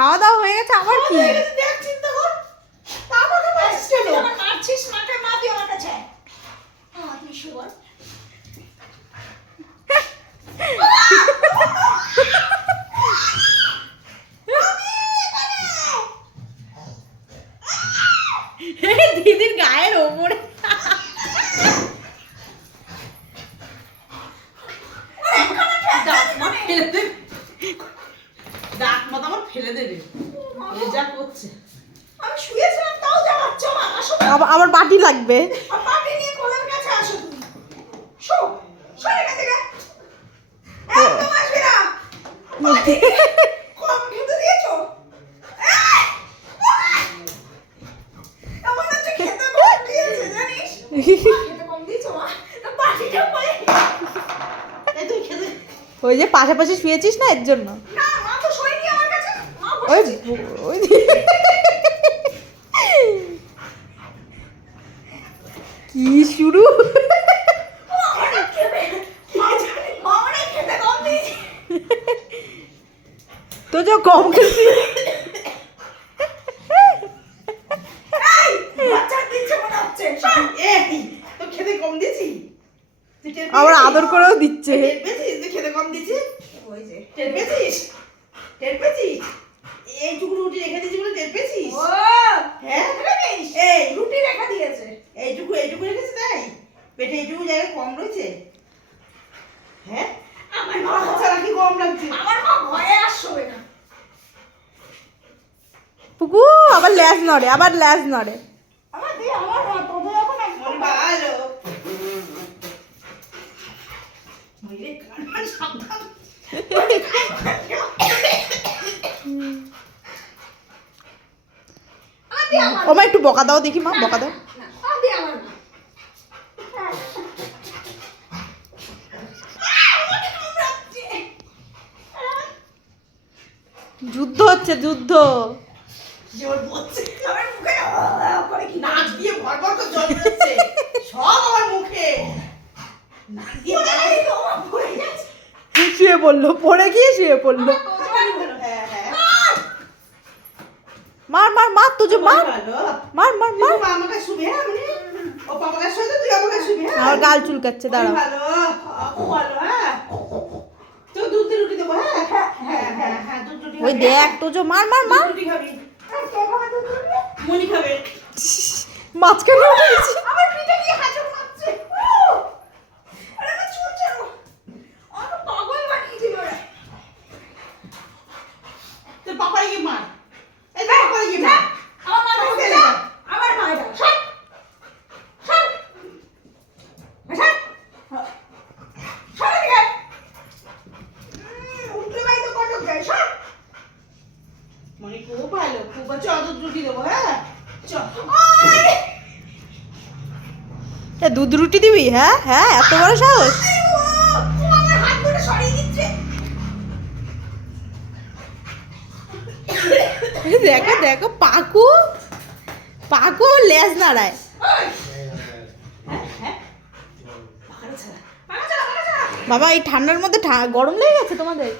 খাওয়া দাওয়া হয়ে গেছে আবার কি দেখ চিন্তা কর আমাকে মারছিস কেন আমার মারছিস মাকে মারবি আমার কাছে তুই শুয়ার দিদির গায়ের ওপরে দাঁত মাথা আমার ফেলে দেবে এ যা করছে আমি শুয়েছিলাম তাও যাচ্ছ না আসো আবার বাটি লাগবে বাটি নিয়ে কোলের কাছে আসো তুমি শো সরে গেছে গা একদম আসবে না কম খেতে দিয়েছো আমার হচ্ছে খেতে কম দিয়েছে জানিস খেতে কম দিয়েছো মা বাটিটা পাই এই তুই খেতে ওই যে পাশাপাশি শুয়েছিস না এর জন্য না মা তো শোয়নি আমার কাছে মা ওই বসেছে ওই কি শুরু অনেক খেতে অনেক খেতে কম দিয়েছি তো যে কম খেয়েছি বাচ্চা দিচ্ছে মনে হচ্ছে এই তো খেতে কম দিয়েছি তুই টের আবার আদর করেও দিচ্ছে টের পেয়েছিস তুই খেতে কম দিয়েছি ওই যে টের পেয়েছিস এইটুকু রুটি রেখে দিয়েছি বলে টের পেয়েছিস ও হ্যাঁ এই রুটি রেখে দিয়েছে এইটুকু রেখেছে তাই পেটে এইটুকু জায়গা কম রয়েছে হ্যাঁ আমার মা ছাড়া কি কম লাগছে আমার মা ভয়ে আসবে না পুকু আবার ল্যাজ নড়ে আমার দিয়ে আমার মা তোদের এখন একদম ভালো মইরে কান সাবধান ও মা একটু বকা দাও দেখি মা বকা দাও যুদ্ধ হচ্ছে যুদ্ধ জোর পড়ছে আমার মুখে করে কি নাক দিয়ে ভরভর করে জল পড়ছে সব আমার মুখে নাক দিয়ে তো আমার পড়ে যাচ্ছে শুয়ে পড়লো পড়ে গিয়ে শুয়ে পড়লো হ্যাঁ মার তুই মার তুই আমাকে শুবে আমি ও পাপাকে শুবে তুই আমাকে শুবে আর গাল চুলকাচ্ছে দাঁড়াও ভালো ভালো হ্যাঁ তো দুধ রুটি দেবো হ্যাঁ দুধ রুটি ওই দেখ তো মার রুটি খাবি মনি খাবে মাঝখানে উঠে গেছি আমার পিঠে দিয়ে হাঁচড় মারছে আরে আমার চুল ছাড়ো আমার পাগল বানিয়ে দিল রে তোর পাপাই কি মার এই তো পাপাই কি মার আমার মা বসে যা আমার মা এটা সব সব সব গে উঠলে ভাই তো কত যায় সব মনি খুব ভালো খুব চল দুধ রুটি দেবো হ্যাঁ চল দুধ রুটি দিবি হ্যাঁ এত বড় সাহস আমার হাত ধরে সরিয়ে দিচ্ছে দেখো পাকু লেজ নাড়ায় বাবা এই ঠান্ডার মধ্যে গরম লেগে গেছে তোমাদের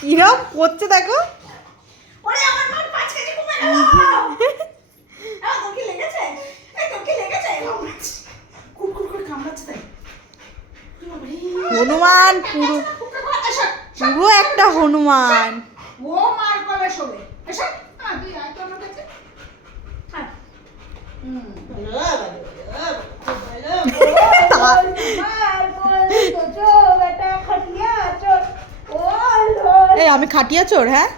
কিরম করছে দেখো হনুমান পুরো একটা হনুমান ও মার কবে শোবে তুই আয় তো আমার কাছে এই আমি খাটিয়া চোর হ্যাঁ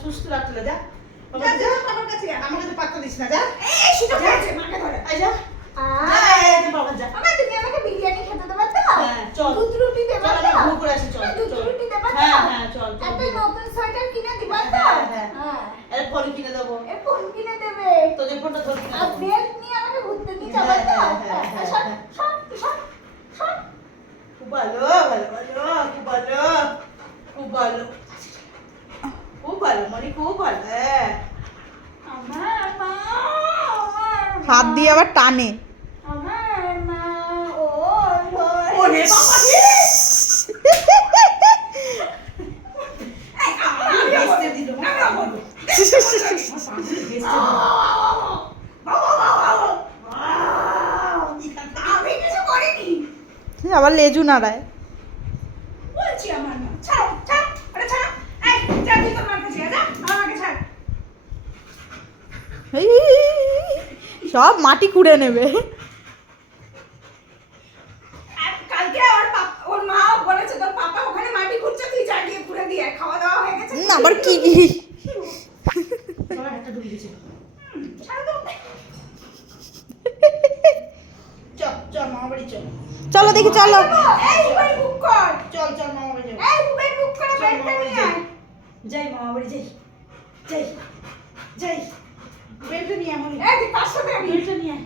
সুস্থ রাখলে যা আমাকে তো পাত্তা দিস না যা এই সুযোগ আছে মাকে ধরে আয় যা বাবা যা তুমি আমাকে বিরিয়ানি খেতে দেবে তো হ্যাঁ চল দুধ রুটি দেবে তো চল আমি করে আসি চল দুধ রুটি দেবে তো হ্যাঁ চল একটা নতুন সোয়েটার কিনে দিবা তো হ্যাঁ এর ফোন কিনে দেবো এর ফোন কিনে দেবে তোদের ফোনটা ধরে কিনে দেবো বেল নিয়ে আমাকে ঘুরতে নিয়ে যাবে তো সব খুব ভালো খুব ভালো মনি খুব ভালো আমার মা, হাত দিয়ে আবার টানে। আমার মা, ওরে বাবা রে। আমি কিছু করিনি। আবার লেজু নাড়ায়। বলছি আমার মা, ছাড়ো ছাড়ো, আরে ছাড়ো। এই যা, তুই তোর মার কাছে যা, আমাকে ছাড়। এই, সব মাটি কুড়ে নেবে। আর কালকে ওর মা বলেছে তোর পাপা ওখানে মাটি খুঁড়ছে, তুই যা গিয়ে খুঁড়ে দিয়ে আয়। খাওয়া দাওয়া হয়ে গেছে? আবার কি কি একটা ঢুকে গেছে। ছাড়ো তো। চল মামা বাড়ি চল। চলো দেখি, চলো। এই উবের বুক কর। চল মামা বাড়ি যাই। এই উবের বুক করে বেডটা নিয়ে আয়। যাই মামা বাড়ি যাই। যাই যাই বেলটা নিয়ে আমার এই তুই 500 টাকা নিয়ে বেলটা নিয়ে আয়।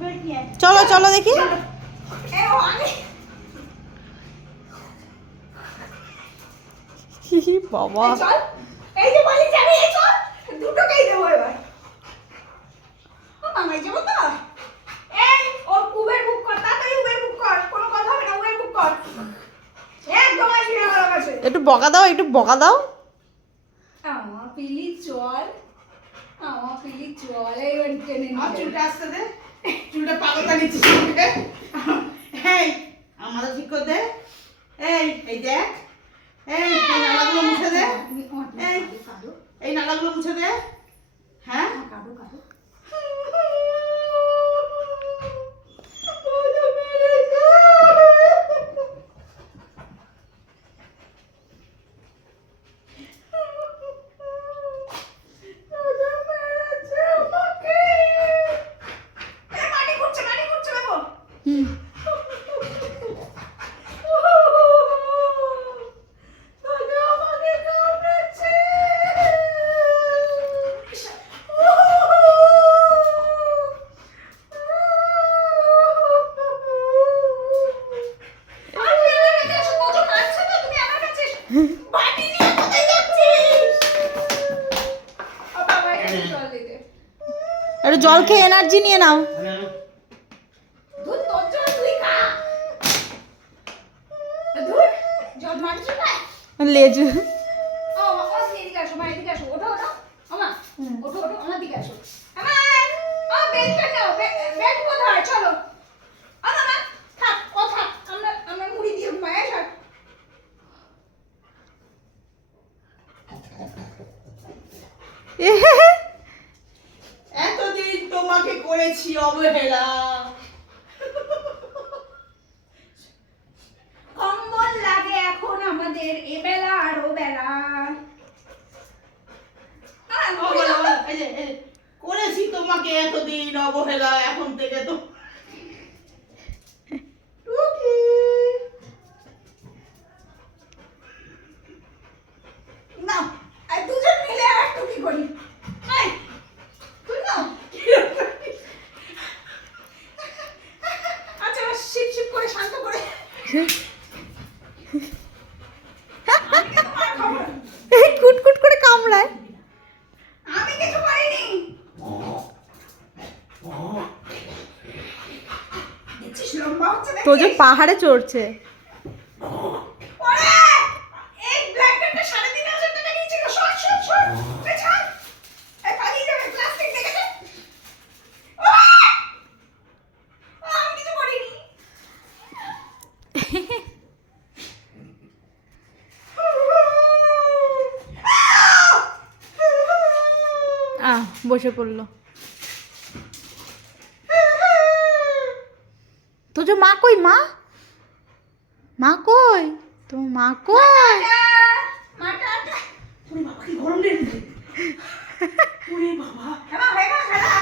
বেল্ট নিয়ে আয়। চলো চলো দেখি। এই ও আগে বাবা, এই চল। এই যে বলি যাবে, এই চল। দুটোকেই দেবো এবার। ও মামাই যাবো তো। এই ও উবের বুক কর, তাড়াতাড়ি উবের বুক কর। কোনো কথা হবে না, উবের বুক কর। একদম আসবি না আমার কাছে। একটু বকা দাও, একটু বকা দাও। আমার পিলি চল, আমার পিলি চল। এইবার টেনে আমার নিয়ে চুলটা আসতে দে। চুলটা পাগলটা নিচ্ছিস আমাকে। এই আমাদের ঠিক করে দে। এই দেখ। এই নালাগুলো মুছে দে। এই এই নালাগুলো মুছে দে। হ্যাঁ কাঁদো কাঁদো। হুম। একটু জল খেয়ে এনার্জি নিয়ে নাও। লেজু এতদিন তোমাকে করেছি অবহেলা। কম্বল লাগে এখন আমাদের এবেলা আর ও বেলা। এই যে, করেছি তোমাকে এতদিন অবহেলা, এখন থেকে তো টুকি। না দুজন মিলে আর একটু কি করি। এই, তুই নাও। আচ্ছা এবার শিপ শিপ করে শান্ত করে। আমি তো মার খাবো না। কুটকুট করে কামড়ায়। আমি কিছু করিনি। দেখছিস লম্বা হচ্ছে তো যে দেখছিস? পাহাড়ে চড়ছে। ওরে, এই ব্ল্যাঙ্কেটটা 3,500 টাকা নিয়েছিল। সর। এই ছাড়। এই পালিয়ে যাবে, প্লাস্টিক দেখেছে। আমি কিছু করিনি। বসে পড়লো। তো যে মা কই? মা কই? তো মা কই? মাটা ওরে বাবা কি গরম রে। ওরে বাবা হয়ে গেল খেলা।